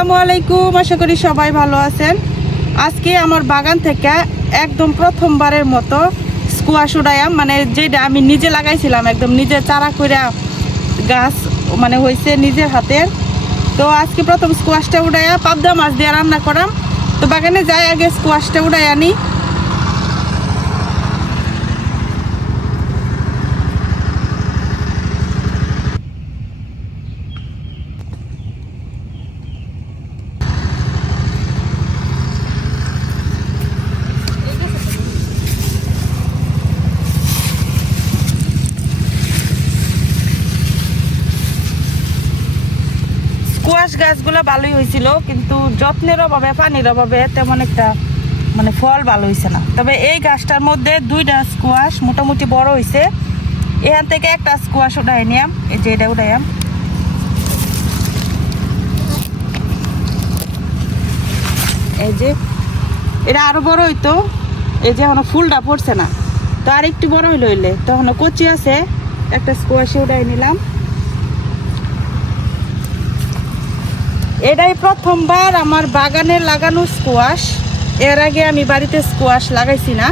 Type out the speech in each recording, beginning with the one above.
আসসালামু আলাইকুম, আশা করি সবাই ভালো আছেন। আজকে আমার বাগান থেকে একদম প্রথমবারের মতো স্কোয়াশ উড়াইয়াম মানে যেটা আমি নিজে লাগাইছিলাম, একদম নিজে চারা করে গাছ মানে হয়েছে নিজের হাতের। তো আজকে প্রথম স্কোয়াশটা উড়াইয়া পাবদা মাছ দিয়ে রান্না করাম। তো বাগানে যাই আগে স্কোয়াশটা উড়াই আনি স্কোয়াশ গাছগুলো ভালোই হয়েছিল কিন্তু যত্নের অভাবে, পানির অভাবে তেমন একটা মানে ফল ভালো হয়েছে না। তবে এই গাছটার মধ্যে দুইটা স্কোয়াশ মোটামুটি বড় হয়েছে এখান থেকে একটা স্কোয়াশ উঠাই নিয়াম, এই যে এটা উঠাইয়াম এই যে, এটা আরও বড় হইতো, এই যে এখনও ফুলটা পড়ছে না। তো আর একটু বড় হইলে হইলে। তখন কচি আছে, একটা স্কোয়াশে উঠাই নিলাম। এটাই প্রথমবার আমার বাগানে লাগানো স্কোয়াশ এর আগে আমি বাড়িতে স্কোয়াশ লাগাইছি না।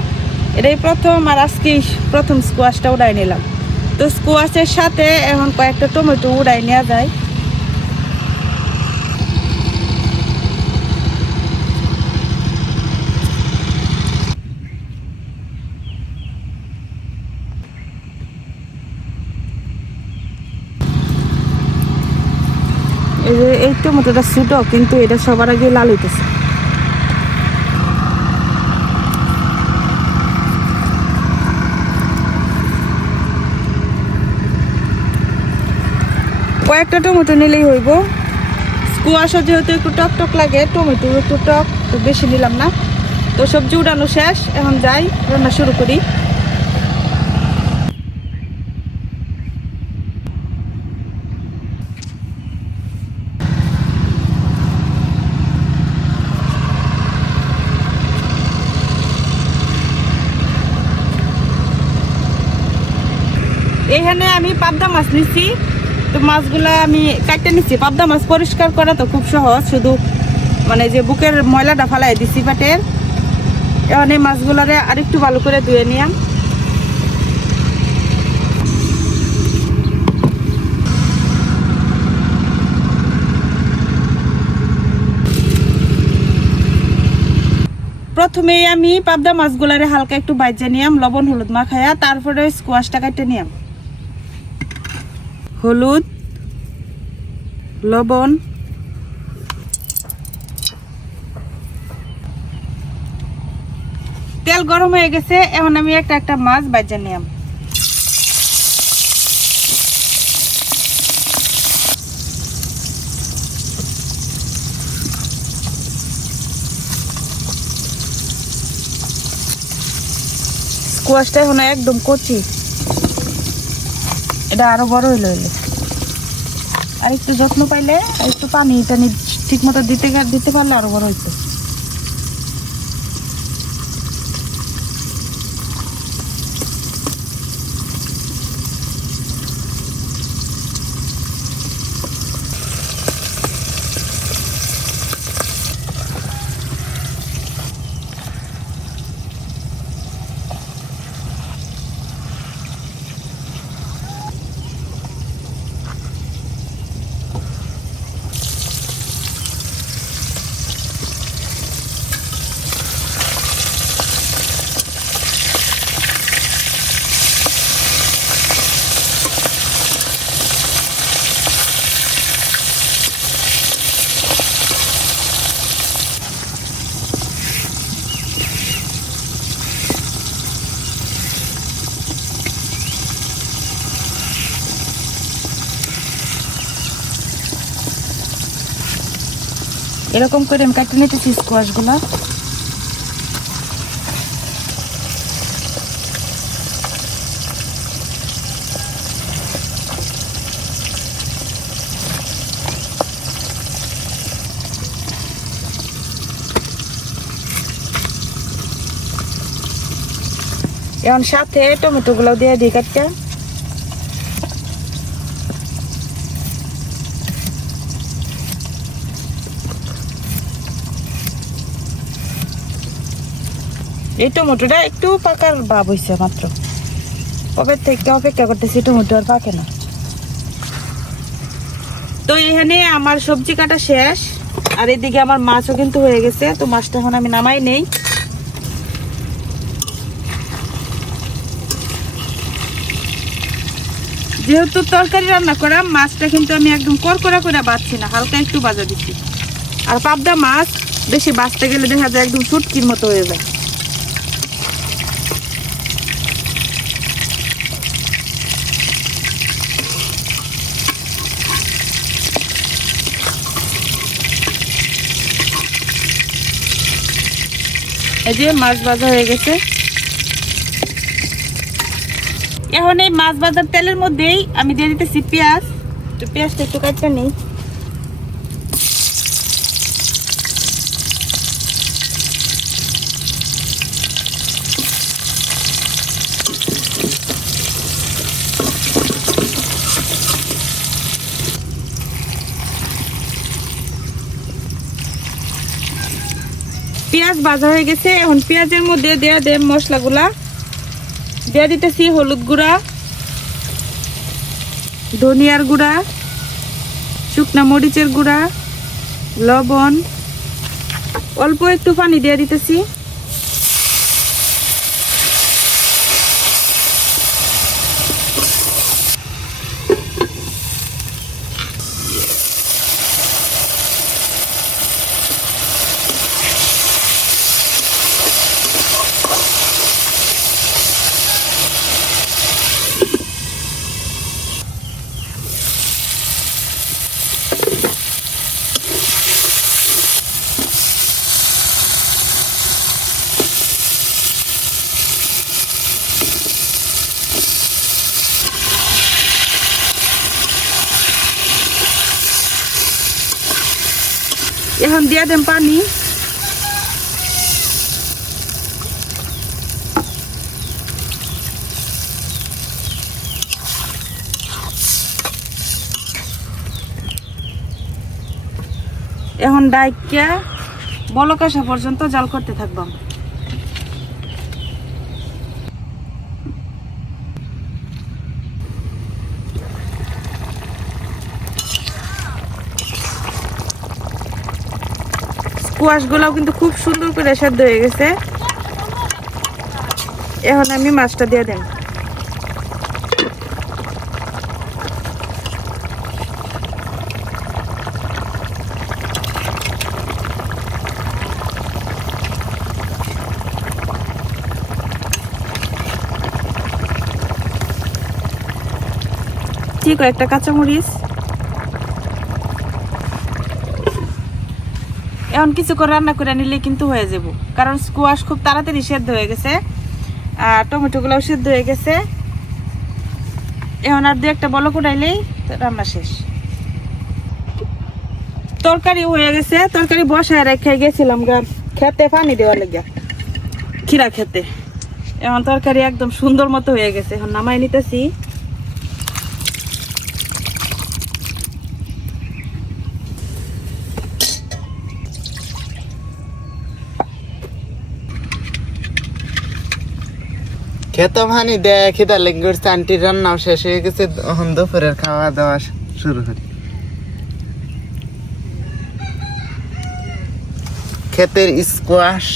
এটাই প্রথম আর আজকে প্রথম স্কোয়াশটা উড়াই নিলাম। তো স্কোয়াশের সাথে এখন কয়েকটা টমেটো উড়াই নেওয়া যায়। এই যে এই টমেটোটা ছোটো, কিন্তু এটা সবার আগে লাল হইতেছে। কয়েকটা টমেটো নিলেই হইব। স্কোয়াশও যেহেতু একটু টক টক লাগে টমেটো একটু টক, তো বেশি নিলাম না। তো সবজি উড়ানো শেষ, এখন যাই, রান্না শুরু করি। এখানে আমি পাবদা মাছ নিছি। তো মাছগুলা আমি কাটতে নিছি। পাবদা মাছ পরিষ্কার করা তো খুব সহজ, শুধু মানে যে বুকের ময়লাটা ফালাই দিছি পাটের। এখন এই মাছগুলারে আরেকটু ভালো করে ধুয়ে নিয়াম। প্রথমেই আমি পাবদা মাছগুলারে হালকা একটু বাইজে নিয়াম, লবণ হলুদ মাখায়া, তারপরে স্কোয়াশটা কাটতে নিয়াম। হলুদ, লবণ। তেল গরম হয়ে গেছে, এখন আমি একটা একটা মাছ বাইজে নিয়াম স্কোয়াশটা এখন একদম কচি। এটা আরও বড় হইল হইলে। আর একটু যত্ন পাইলে, একটু পানি টানি ঠিক মতো দিতে দিতে পারলে আরও বড় হইতো। এরকম করে আমি কাটে নিতেছি স্কোয়াশগুলো এখন সাথে টমেটো গুলো দিয়ে দিই কাটটা এই টমেটোটা একটু পাকার ভাব হয়েছে মাত্র কবে থেকে অপেক্ষা করতেছি টমেটো আর পাকে না। তো এখানে আমার সবজি কাটা শেষ, আর এদিকে আমার মাছও কিন্তু হয়ে গেছে, তো মাছটা এখন আমি নামাই নেই। যেহেতু তরকারি রান্না করা মাছটা কিন্তু আমি একদম করকরা করে বাঁচছি না, হালকা একটু বাজা দিচ্ছি আর পাবদা মাছ, বেশি বাঁচতে গেলে দেখা যায় একদম চুটকির মতো হয়ে যায়। মাছ হয়ে গেছে। এখন এই মাছ বাজার তেলের মধ্যেই আমি দিয়ে দিতেছি পেঁয়াজ। তো পেঁয়াজটা একটু কাটতে নেই। পেঁয়াজ ভাজা হয়ে গেছে। এখন পেঁয়াজের মধ্যে দেয়া দে মশলাগুলা। দেয়া দিতেছি হলুদ গুঁড়া, ধনিয়ার গুঁড়া, শুকনা মরিচের গুঁড়া, লবণ। অল্প একটু পানি দিয়ে দিতেছি। এখন দিয়ে দেন পানি। এখন ডাইকে বলক আসা পর্যন্ত জাল করতে থাকব স্কোয়াশ গুলাও কিন্তু খুব সুন্দর করে সেদ্ধ হয়ে গেছে। এখন আমি মাছটা দিয়ে দেন ঠিক একটা কাঁচামরিচ। এখন কিছু করে রান্না করে নিলে কিন্তু হয়ে যাব। কারণ স্কোয়াশ খুব তাড়াতাড়ি সেদ্ধ হয়ে গেছে, আর টমেটোগুলোও সেদ্ধ হয়ে গেছে। এখন আর দু একটা বলক উঠাইলেই রান্না শেষ। তরকারি হয়ে গেছে, তরকারি বসায় রেখে গেছিলাম গা, খেতে পানি দেওয়ার লেগে। খিরা খেতে। এখন তরকারি একদম সুন্দর মতো হয়ে গেছে, এখন নামাই নিতেছি। খেতে পানি দেয় খিদা লেগে গেছে রান্নাও শেষ হয়ে গেছে। এখন দুপুরের খাওয়া দাওয়া শুরু করি। ক্ষেতের স্কোয়াশ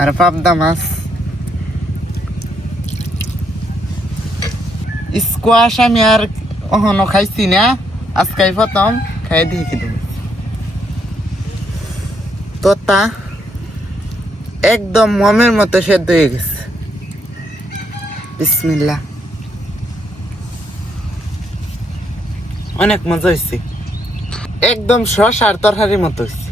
আর পাবদা মাছ। স্কোয়াশ আমি আর কখনো খাইছি না। আজকাই প্রথম খাই দিয়ে খেতে তোতা একদম মমের মতো সেদ্ধ হয়ে গেছে। বিসমিল্লাহ। অনেক মজা হয়েছে একদম শশার তরকারির মতো হয়েছে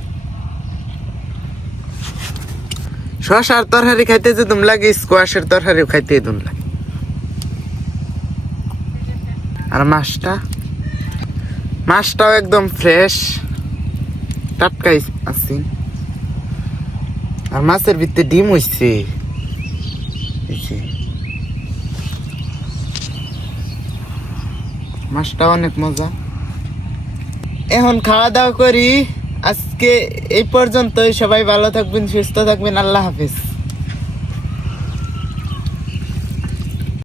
শশার তরকারি খাইতে যে দুম লাগে, স্কোয়াশের তরকারিও খাইতে দুম লাগে। আর মাছটা? মাছটাও একদম ফ্রেশ। টাটকাই আছি। আর মাছের ভিতরে ডিম হইছে এই যে। মাছটা অনেক মজা। এখন খাওয়া দাওয়া করি। আজকে এই পর্যন্তই। সবাই ভালো থাকবেন, সুস্থ থাকবেন। আল্লাহ হাফিজ।